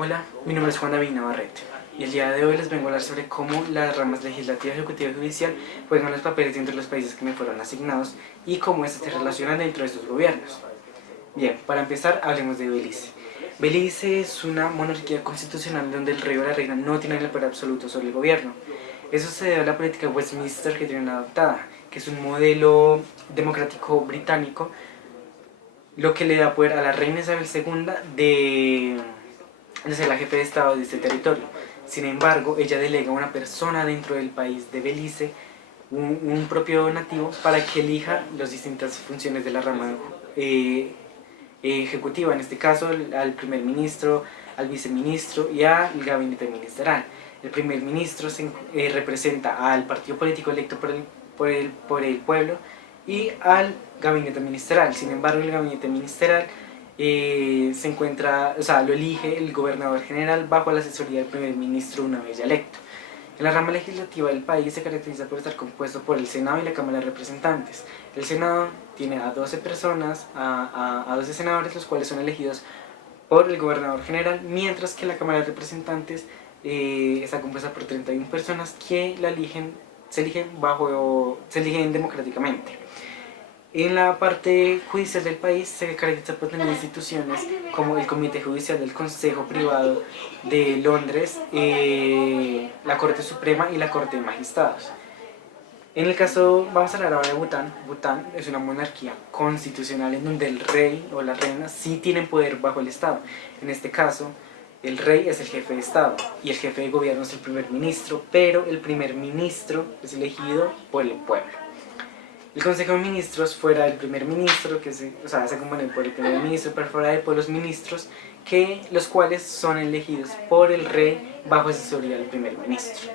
Hola, mi nombre es Juan David Navarrete y el día de hoy les vengo a hablar sobre cómo las ramas legislativa, ejecutiva y judicial juegan los papeles dentro de los países que me fueron asignados y cómo estos se relacionan dentro de estos gobiernos. Bien, para empezar hablemos de Belice. Belice es una monarquía constitucional donde el rey o la reina no tienen el poder absoluto sobre el gobierno. Eso se debe a la política Westminster que tienen adoptada, que es un modelo democrático británico, lo que le da poder a la reina Isabel II de ser la jefe de Estado de este territorio. Sin embargo, ella delega a una persona dentro del país de Belice, un propio nativo, para que elija las distintas funciones de la rama ejecutiva, en este caso al primer ministro, al viceministro y al gabinete ministerial. El primer ministro representa al partido político electo por el pueblo y al gabinete ministerial. Sin embargo, el gabinete ministerial se encuentra, lo elige el gobernador general bajo la asesoría del primer ministro una vez ya electo. En la rama legislativa del país se caracteriza por estar compuesto por el Senado y la Cámara de Representantes. El Senado tiene a 12 personas, a 12 senadores, los cuales son elegidos por el gobernador general, mientras que la Cámara de Representantes está compuesta por 31 personas que se eligen democráticamente. En la parte judicial del país se caracteriza por tener instituciones como el Comité Judicial del Consejo Privado de Londres, la Corte Suprema y la Corte de Magistrados. En el caso, vamos a hablar ahora de Bután. Bután es una monarquía constitucional en donde el rey o la reina sí tienen poder bajo el Estado. En este caso, el rey es el jefe de Estado y el jefe de gobierno es el primer ministro, pero el primer ministro es elegido por el pueblo. El Consejo de Ministros, fuera del primer ministro, se compone por el primer ministro, pero fuera de los ministros, los cuales son elegidos por el rey bajo asesoría del primer ministro.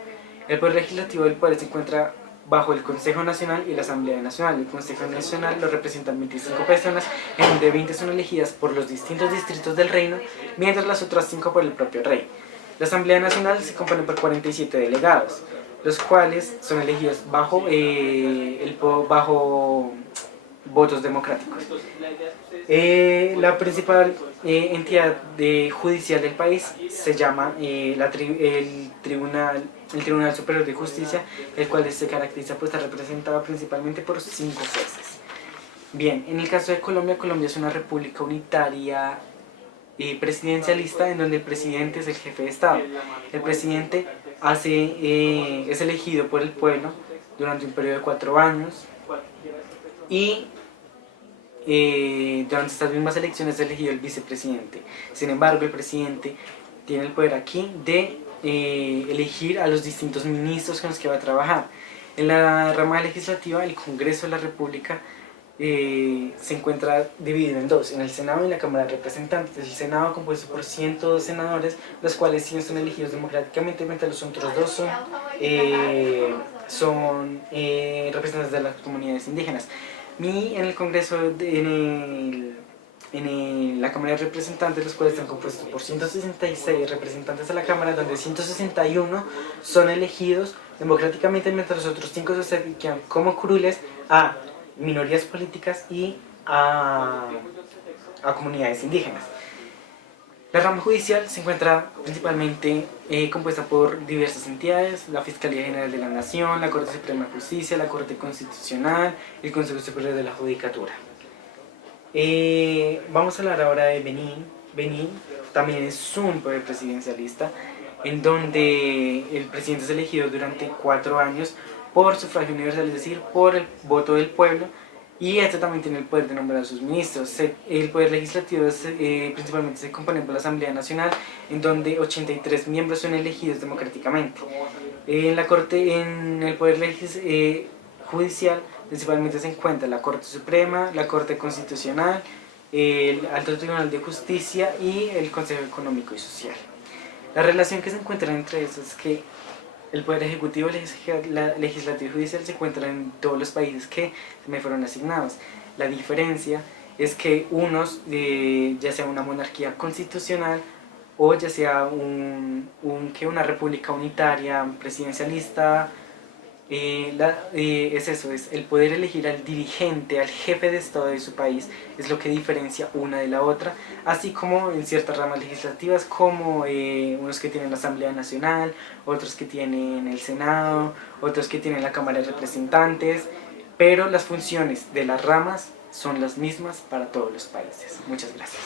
El poder legislativo del poder se encuentra bajo el Consejo Nacional y la Asamblea Nacional. El Consejo Nacional lo representan 25 personas, en donde 20 son elegidas por los distintos distritos del reino, mientras las otras 5 por el propio rey. La Asamblea Nacional se compone por 47 delegados, los cuales son elegidos bajo votos democráticos. La principal entidad judicial del país se llama el Tribunal Superior de Justicia, el cual se caracteriza por estar representado principalmente por 5 jueces. Bien, en el caso de Colombia, Colombia es una república unitaria presidencialista, en donde el presidente es el jefe de Estado. El presidente es elegido por el pueblo durante un periodo de 4 años y durante estas mismas elecciones es elegido el vicepresidente. Sin embargo, el presidente tiene el poder aquí de elegir a los distintos ministros con los que va a trabajar. En la rama legislativa, el Congreso de la República se encuentra dividido en dos, en el Senado y en la Cámara de Representantes. El Senado compuesto por 102 senadores, los cuales sí son elegidos democráticamente, mientras los otros dos son representantes de las comunidades indígenas. En el Congreso, la Cámara de Representantes, los cuales están compuestos por 166 representantes de la Cámara, donde 161 son elegidos democráticamente, mientras los otros 5 se acercan como curules a minorías políticas y a comunidades indígenas. La rama judicial se encuentra principalmente compuesta por diversas entidades: la Fiscalía General de la Nación, la Corte Suprema de Justicia, la Corte Constitucional y el Consejo Superior de la Judicatura. Vamos a hablar ahora de Benín. Benín también es un poder presidencialista, en donde el presidente es elegido durante 4 años por sufragio universal, es decir, por el voto del pueblo, y este también tiene el poder de nombrar a sus ministros. El poder legislativo principalmente se compone por la Asamblea Nacional, en donde 83 miembros son elegidos democráticamente. En el poder judicial principalmente se encuentra la Corte Suprema, la Corte Constitucional, el Alto Tribunal de Justicia y el Consejo Económico y Social. La relación que se encuentra entre estos es que el Poder Ejecutivo, Legislativo y Judicial se encuentran en todos los países que me fueron asignados. La diferencia es que unos, ya sea una monarquía constitucional o ya sea una república unitaria presidencialista, Es eso, es el poder elegir al dirigente, al jefe de Estado de su país, es lo que diferencia una de la otra, así como en ciertas ramas legislativas, como unos que tienen la Asamblea Nacional, otros que tienen el Senado, otros que tienen la Cámara de Representantes, pero las funciones de las ramas son las mismas para todos los países. Muchas gracias.